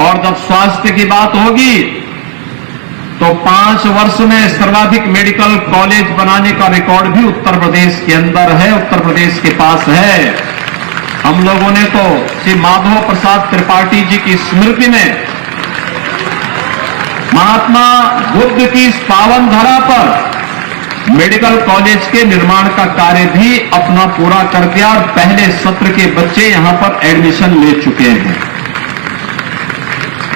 और जब स्वास्थ्य की बात होगी तो 5 वर्ष में सर्वाधिक मेडिकल कॉलेज बनाने का रिकॉर्ड भी उत्तर प्रदेश के अंदर है, उत्तर प्रदेश के पास है। हम लोगों ने तो श्री माधव प्रसाद त्रिपाठी जी की स्मृति में महात्मा बुद्ध की इस पावन धरा पर मेडिकल कॉलेज के निर्माण का कार्य भी अपना पूरा कर दिया और पहले सत्र के बच्चे यहां पर एडमिशन ले चुके हैं।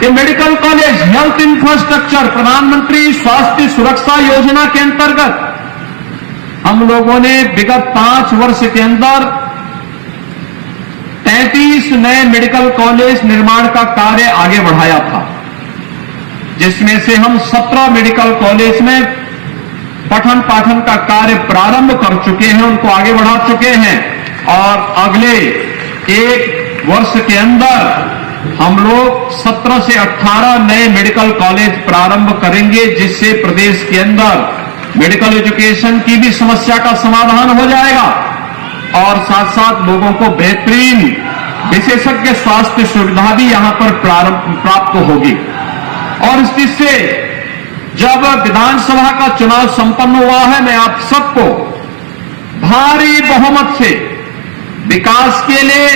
ये मेडिकल कॉलेज हेल्थ इंफ्रास्ट्रक्चर प्रधानमंत्री स्वास्थ्य सुरक्षा योजना के अंतर्गत हम लोगों ने विगत 5 वर्ष के अंदर 33 नए मेडिकल कॉलेज निर्माण का कार्य आगे बढ़ाया था, जिसमें से हम 17 मेडिकल कॉलेज में पठन पाठन का कार्य प्रारंभ कर चुके हैं, उनको आगे बढ़ा चुके हैं और अगले 1 वर्ष के अंदर हम लोग 17 से 18 नए मेडिकल कॉलेज प्रारंभ करेंगे, जिससे प्रदेश के अंदर मेडिकल एजुकेशन की भी समस्या का समाधान हो जाएगा और साथ साथ लोगों को बेहतरीन विशेषज्ञ स्वास्थ्य सुविधा भी यहां पर प्राप्त होगी। और इस दृष्टि से जब विधानसभा का चुनाव संपन्न हुआ है, मैं आप सबको भारी बहुमत से विकास के लिए,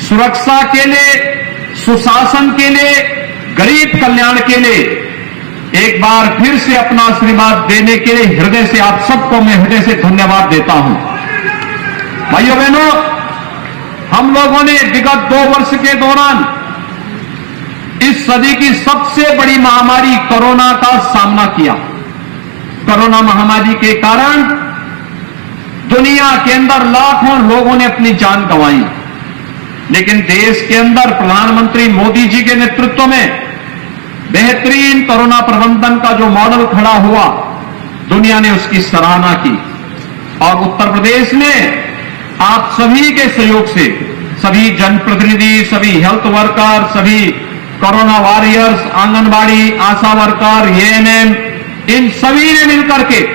सुरक्षा के लिए, सुशासन के लिए, गरीब कल्याण के लिए एक बार फिर से अपना आशीर्वाद देने के लिए हृदय से आप सबको मैं हृदय से धन्यवाद देता हूं। भाइयों बहनों, हम लोगों ने विगत 2 वर्ष के दौरान इस सदी की सबसे बड़ी महामारी कोरोना का सामना किया। कोरोना महामारी के कारण दुनिया के अंदर लाखों लोगों ने अपनी जान गंवाई, लेकिन देश के अंदर प्रधानमंत्री मोदी जी के नेतृत्व में बेहतरीन कोरोना प्रबंधन का जो मॉडल खड़ा हुआ, दुनिया ने उसकी सराहना की और उत्तर प्रदेश में आप सभी के सहयोग से सभी जनप्रतिनिधि, सभी हेल्थ वर्कर, सभी कोरोना वॉरियर्स, आंगनबाड़ी, आशा वर्कर, एएनएम, इन सभी ने मिलकर के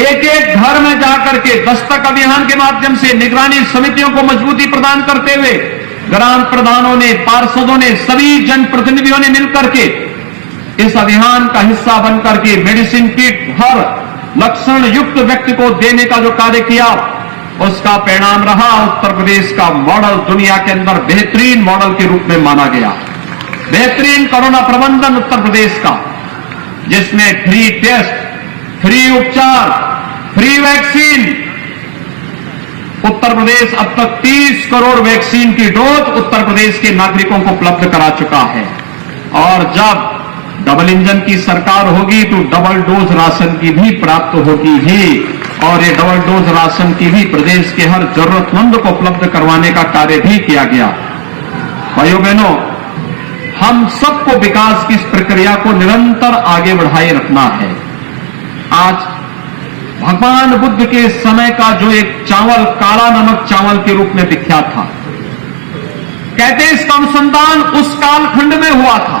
एक एक घर में जाकर के दस्तक अभियान के माध्यम से निगरानी समितियों को मजबूती प्रदान करते हुए ग्राम प्रधानों ने, पार्षदों ने, सभी जनप्रतिनिधियों ने मिलकर के इस अभियान का हिस्सा बनकर के मेडिसिन किट हर लक्षण युक्त व्यक्ति को देने का जो कार्य किया, उसका परिणाम रहा उत्तर प्रदेश का मॉडल दुनिया के अंदर बेहतरीन मॉडल के रूप में माना गया। बेहतरीन कोरोना प्रबंधन उत्तर प्रदेश का, जिसमें फ्री टेस्ट, फ्री उपचार, फ्री वैक्सीन, उत्तर प्रदेश अब तक 30 करोड़ वैक्सीन की डोज उत्तर प्रदेश के नागरिकों को उपलब्ध करा चुका है। और जब डबल इंजन की सरकार होगी तो डबल डोज राशन की भी प्राप्त होगी ही, और ये डबल डोज राशन की भी प्रदेश के हर जरूरतमंद को उपलब्ध करवाने का कार्य भी किया गया। भाइयों बहनों, हम सबको विकास की इस प्रक्रिया को निरंतर आगे बढ़ाए रखना है। आज भगवान बुद्ध के समय का जो एक चावल काला नमक चावल के रूप में विख्यात था, कहते इसका अनुसंधान उस कालखंड में हुआ था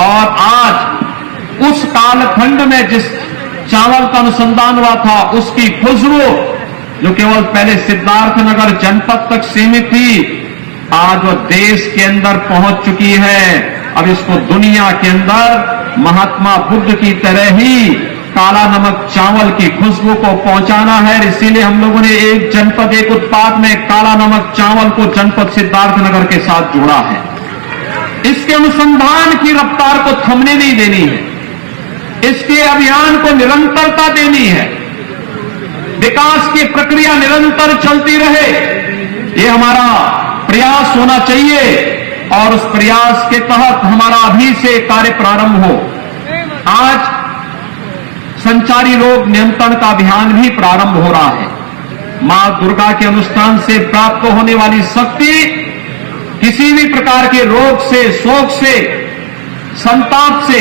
और आज उस कालखंड में जिस चावल का अनुसंधान हुआ था, उसकी खुशबू जो केवल पहले सिद्धार्थनगर जनपद तक सीमित थी, आज वो देश के अंदर पहुंच चुकी है। अब इसको दुनिया के अंदर महात्मा बुद्ध की तरह ही काला नमक चावल की खुशबू को पहुंचाना है। इसीलिए हम लोगों ने एक जनपद एक उत्पाद में काला नमक चावल को जनपद सिद्धार्थनगर के साथ जोड़ा है। इसके अनुसंधान की रफ्तार को थमने नहीं देनी है, इसके अभियान को निरंतरता देनी है, विकास की प्रक्रिया निरंतर चलती रहे, ये हमारा प्रयास होना चाहिए और उस प्रयास के तहत हमारा अभी से कार्य प्रारंभ हो। आज संचारी रोग नियंत्रण का अभियान भी प्रारंभ हो रहा है। मां दुर्गा के अनुष्ठान से प्राप्त होने वाली शक्ति किसी भी प्रकार के रोग से, शोक से, संताप से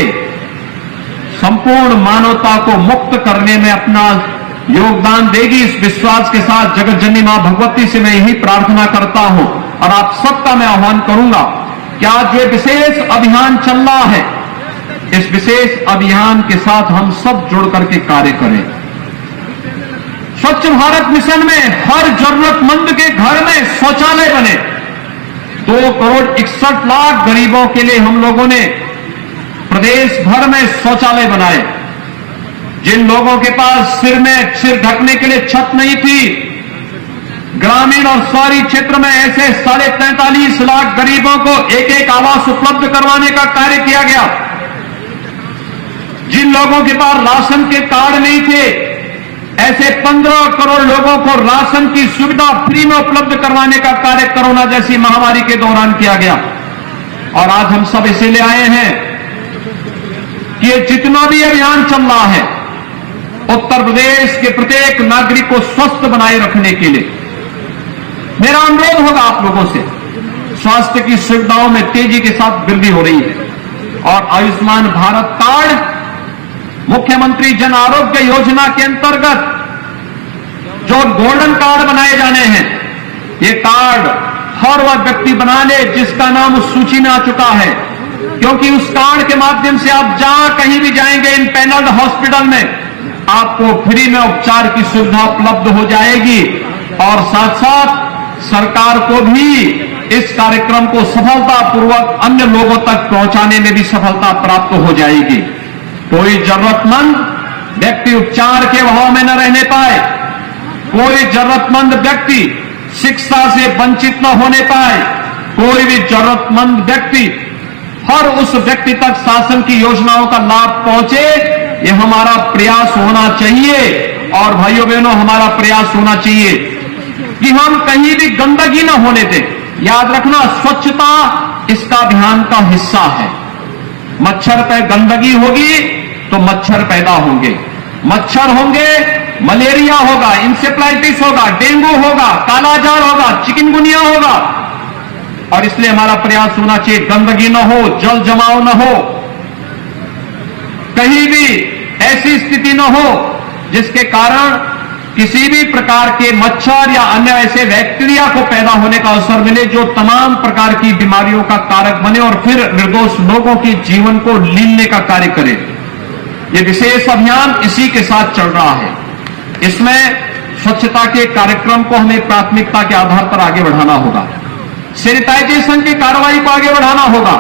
संपूर्ण मानवता को मुक्त करने में अपना योगदान देगी। इस विश्वास के साथ जगत जननी मां भगवती से मैं यही प्रार्थना करता हूं और आप सबका मैं आह्वान करूंगा कि आज जो विशेष अभियान चल रहा है, इस विशेष अभियान के साथ हम सब जुड़ करके कार्य करें। स्वच्छ भारत मिशन में हर जरूरतमंद के घर में शौचालय बने। 2,61,00,000 गरीबों के लिए हम लोगों ने प्रदेश भर में शौचालय बनाए। जिन लोगों के पास सिर ढकने के लिए छत नहीं थी, ग्रामीण और शहरी क्षेत्र में ऐसे 43.5 लाख गरीबों को एक आवास उपलब्ध करवाने का कार्य किया गया। जिन लोगों के पास राशन के कार्ड नहीं थे, ऐसे 15 करोड़ लोगों को राशन की सुविधा फ्री में उपलब्ध करवाने का कार्य कोरोना जैसी महामारी के दौरान किया गया। और आज हम सब इसीलिए आए हैं कि ये जितना भी अभियान चल रहा है, उत्तर प्रदेश के प्रत्येक नागरिक को स्वस्थ बनाए रखने के लिए मेरा अनुरोध होगा आप लोगों से। स्वास्थ्य की सुविधाओं में तेजी के साथ वृद्धि हो रही है और आयुष्मान भारत कार्ड, मुख्यमंत्री जन आरोग्य योजना के अंतर्गत जो गोल्डन कार्ड बनाए जाने हैं, ये कार्ड हर वह व्यक्ति बना ले जिसका नाम उस सूची में आ चुका है, क्योंकि उस कार्ड के माध्यम से आप जहां कहीं भी जाएंगे इन पैनल्ड हॉस्पिटल में आपको फ्री में उपचार की सुविधा उपलब्ध हो जाएगी। और साथ साथ सरकार को भी इस कार्यक्रम को सफलतापूर्वक अन्य लोगों तक पहुंचाने में भी सफलता प्राप्त हो जाएगी। कोई जरूरतमंद व्यक्ति उपचार के अभाव में न रहने पाए, कोई जरूरतमंद व्यक्ति शिक्षा से वंचित न होने पाए, कोई भी जरूरतमंद व्यक्ति हर उस व्यक्ति तक शासन की योजनाओं का लाभ पहुंचे, ये हमारा प्रयास होना चाहिए। और भाइयों बहनों, हमारा प्रयास होना चाहिए कि हम कहीं भी गंदगी न होने दें। याद रखना, स्वच्छता इसका अभियान का हिस्सा है। मच्छर पे गंदगी होगी तो मच्छर पैदा होंगे, मच्छर होंगे, मलेरिया होगा, इंसेफ्लाइटिस होगा, डेंगू होगा, कालाजार होगा, चिकनगुनिया होगा। और इसलिए हमारा प्रयास होना चाहिए गंदगी न हो, जल जमाव न हो, कहीं भी ऐसी स्थिति न हो जिसके कारण किसी भी प्रकार के मच्छर या अन्य ऐसे बैक्टीरिया को पैदा होने का अवसर मिले जो तमाम प्रकार की बीमारियों का कारक बने और फिर निर्दोष लोगों के जीवन को लीलने का कार्य करे। ये विशेष अभियान इसी के साथ चल रहा है। इसमें स्वच्छता के कार्यक्रम को हमें प्राथमिकता के आधार पर आगे बढ़ाना होगा, सैनिटाइजेशन की कार्रवाई को आगे बढ़ाना होगा।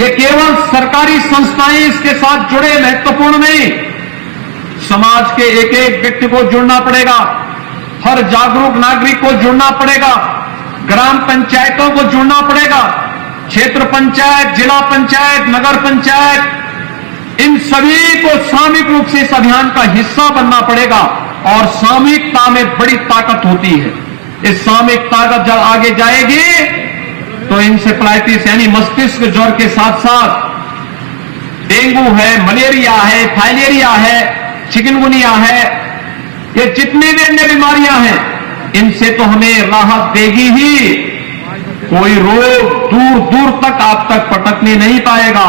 ये केवल सरकारी संस्थाएं इसके साथ जुड़े महत्वपूर्ण नहीं, समाज के एक एक व्यक्ति को जुड़ना पड़ेगा, हर जागरूक नागरिक को जुड़ना पड़ेगा, ग्राम पंचायतों को जुड़ना पड़ेगा, क्षेत्र पंचायत, जिला पंचायत, नगर पंचायत, इन सभी को सामूहिक रूप से इस अभियान का हिस्सा बनना पड़ेगा। और सामूहिकता में बड़ी ताकत होती है। इस सामूहिक ताकत जब आगे जाएगी तो इंसेफ्लाइटिस यानी मस्तिष्क ज्वर के साथ साथ डेंगू है, मलेरिया है, फाइलेरिया है, चिकनगुनिया है, ये जितनी भी अन्य बीमारियां हैं, इनसे तो हमें राहत देगी ही। कोई रोग दूर दूर तक आप तक पटकने नहीं पाएगा।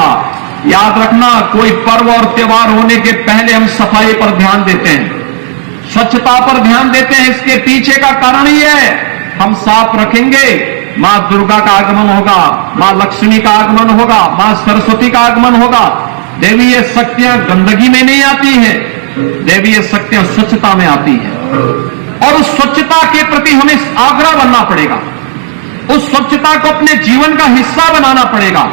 याद रखना, कोई पर्व और त्योहार होने के पहले हम सफाई पर ध्यान देते हैं, स्वच्छता पर ध्यान देते हैं। इसके पीछे का कारण ही है, हम साफ रखेंगे, मां दुर्गा का आगमन होगा, मां लक्ष्मी का आगमन होगा, मां सरस्वती का आगमन होगा। देवीय शक्तियां गंदगी में नहीं आती हैं, देवीय शक्तियां स्वच्छता में आती हैं। और उस स्वच्छता के प्रति हमें आग्रह बनना पड़ेगा, उस स्वच्छता को अपने जीवन का हिस्सा बनाना पड़ेगा।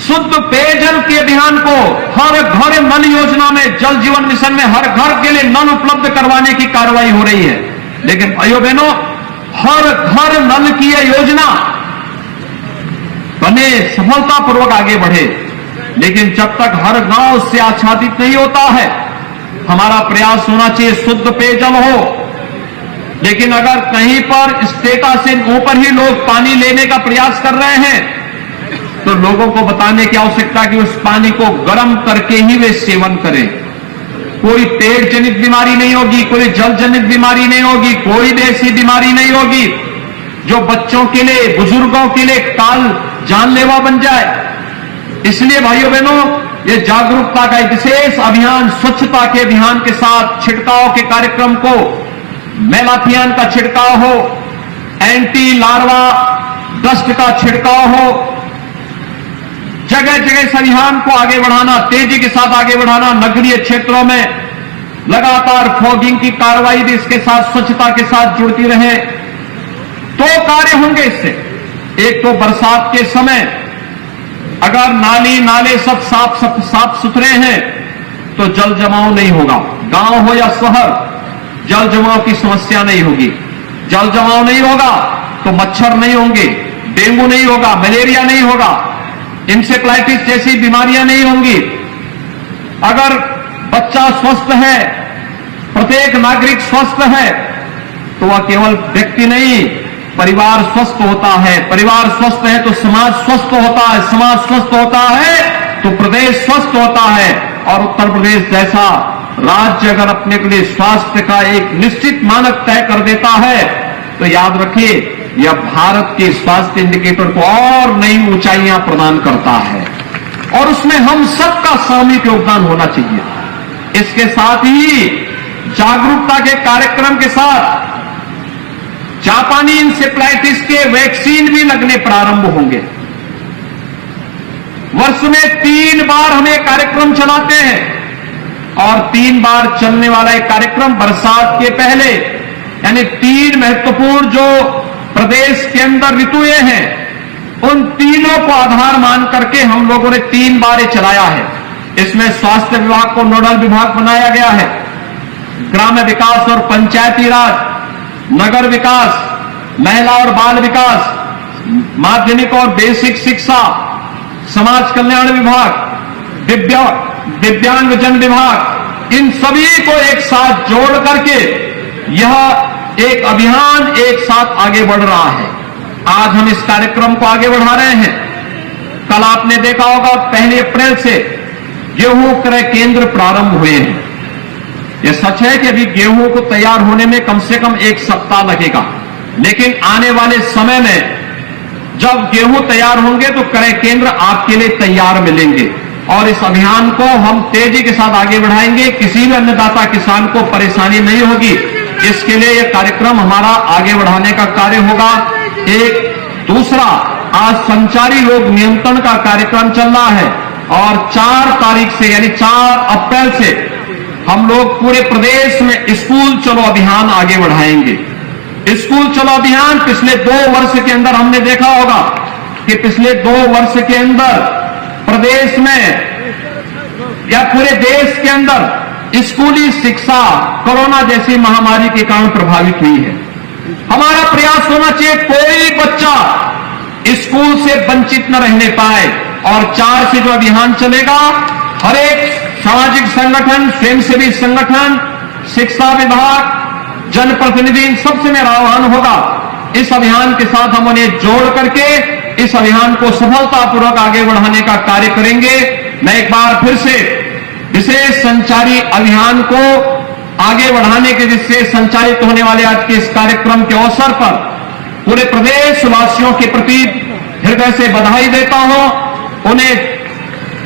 शुद्ध पेयजल के अभियान को हर घर नल योजना में, जल जीवन मिशन में हर घर के लिए नल उपलब्ध करवाने की कार्रवाई हो रही है। लेकिन भाइयों बहनों, हर घर नल की यह योजना बने, सफलतापूर्वक आगे बढ़े, लेकिन जब तक हर गांव उससे आच्छादित नहीं होता है, हमारा प्रयास होना चाहिए शुद्ध पेयजल हो। लेकिन अगर कहीं पर स्टेटा से ऊपर ही लोग पानी लेने का प्रयास कर रहे हैं तो लोगों को बताने की आवश्यकता कि उस पानी को गर्म करके ही वे सेवन करें। कोई पेट जनित बीमारी नहीं होगी, कोई जल जनित बीमारी नहीं होगी, कोई भी ऐसी बीमारी नहीं होगी जो बच्चों के लिए, बुजुर्गों के लिए काल जानलेवा बन जाए। इसलिए भाइयों बहनों, ये जागरूकता का एक विशेष अभियान, स्वच्छता के अभियान के साथ छिड़काव के कार्यक्रम को, मेलाथियान का छिड़काव हो, एंटी लार्वा डस्ट का छिड़काव हो, जगह जगह इस अभियान को आगे बढ़ाना, तेजी के साथ आगे बढ़ाना। नगरीय क्षेत्रों में लगातार फॉगिंग की कार्रवाई भी इसके साथ, स्वच्छता के साथ जुड़ती रहे तो कार्य होंगे। इससे एक तो बरसात के समय अगर नाली नाले सब साफ सुथरे हैं तो जल जमाव नहीं होगा। गांव हो या शहर, जल जमाव की समस्या नहीं होगी। जल जमाव नहीं होगा तो मच्छर नहीं होंगे, डेंगू नहीं होगा, मलेरिया नहीं होगा, इंसेफ्लाइटिस जैसी बीमारियां नहीं होंगी। अगर बच्चा स्वस्थ है, प्रत्येक नागरिक स्वस्थ है, तो वह केवल व्यक्ति नहीं, परिवार स्वस्थ होता है। परिवार स्वस्थ है तो समाज स्वस्थ होता है, समाज स्वस्थ होता है तो प्रदेश स्वस्थ होता है। और उत्तर प्रदेश जैसा राज्य अगर अपने के लिए स्वास्थ्य का एक निश्चित मानक तय कर देता है तो याद रखिए, यह भारत के स्वास्थ्य इंडिकेटर को और नई ऊंचाइयां प्रदान करता है और उसमें हम सबका सामूहिक योगदान होना चाहिए। इसके साथ ही जागरूकता के कार्यक्रम के साथ जापानी इंसेफ्लाइटिस के वैक्सीन भी लगने प्रारंभ होंगे। वर्ष में 3 बार हम एक कार्यक्रम चलाते हैं और 3 बार चलने वाला एक कार्यक्रम बरसात के पहले, यानी 3 महत्वपूर्ण जो प्रदेश के अंदर ऋतुएं हैं, उन तीनों को आधार मान करके हम लोगों ने 3 बार ये चलाया है। इसमें स्वास्थ्य विभाग को नोडल विभाग बनाया गया है, ग्राम्य विकास और पंचायती राज, नगर विकास, महिला और बाल विकास, माध्यमिक और बेसिक शिक्षा, समाज कल्याण विभाग, दिव्यांगजन विभाग, इन सभी को एक साथ जोड़ करके यह एक अभियान एक साथ आगे बढ़ रहा है। आज हम इस कार्यक्रम को आगे बढ़ा रहे हैं। कल आपने देखा होगा 1 अप्रैल से गेहूं क्रय केंद्र प्रारंभ हुए हैं। यह सच है कि अभी गेहूं को तैयार होने में कम से कम 1 सप्ताह लगेगा, लेकिन आने वाले समय में जब गेहूं तैयार होंगे तो क्रय केंद्र आपके लिए तैयार मिलेंगे और इस अभियान को हम तेजी के साथ आगे बढ़ाएंगे। किसी भी अन्नदाता किसान को परेशानी नहीं होगी। इसके लिए यह कार्यक्रम हमारा आगे बढ़ाने का कार्य होगा। एक दूसरा, आज संचारी रोग नियंत्रण का कार्यक्रम चल रहा है और 4 तारीख से यानी 4 अप्रैल से हम लोग पूरे प्रदेश में स्कूल चलो अभियान आगे बढ़ाएंगे। स्कूल चलो अभियान पिछले 2 वर्ष के अंदर हमने देखा होगा कि पिछले 2 वर्ष के अंदर प्रदेश में या पूरे देश के अंदर स्कूली शिक्षा कोरोना जैसी महामारी के कारण प्रभावित हुई है। हमारा प्रयास होना चाहिए कोई बच्चा स्कूल से वंचित न रहने पाए और 4 से जो अभियान चलेगा, हर एक सामाजिक संगठन, स्वयंसेवी संगठन, शिक्षा विभाग, जनप्रतिनिधि, इन सबसे मेरा आह्वान होगा, इस अभियान के साथ हम उन्हें जोड़ करके इस अभियान को सफलतापूर्वक आगे बढ़ाने का कार्य करेंगे। मैं एक बार फिर से विशेष संचारी अभियान को आगे बढ़ाने के जिससे संचालित होने वाले आज के इस कार्यक्रम के अवसर पर पूरे प्रदेशवासियों के प्रति हृदय से बधाई देता हूं। उन्हें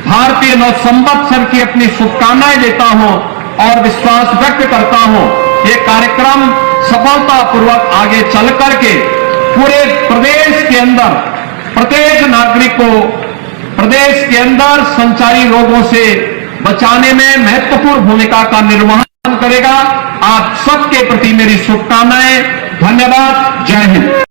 भारतीय नव संवत्सर की अपनी शुभकामनाएं देता हूं और विश्वास व्यक्त करता हूं ये कार्यक्रम सफलतापूर्वक आगे चल करके पूरे प्रदेश के अंदर प्रत्येक नागरिक को प्रदेश के अंदर संचारी रोगों से बचाने में महत्वपूर्ण भूमिका का निर्वहन करेगा। आप सबके प्रति मेरी शुभकामनाएं। धन्यवाद। जय हिंद।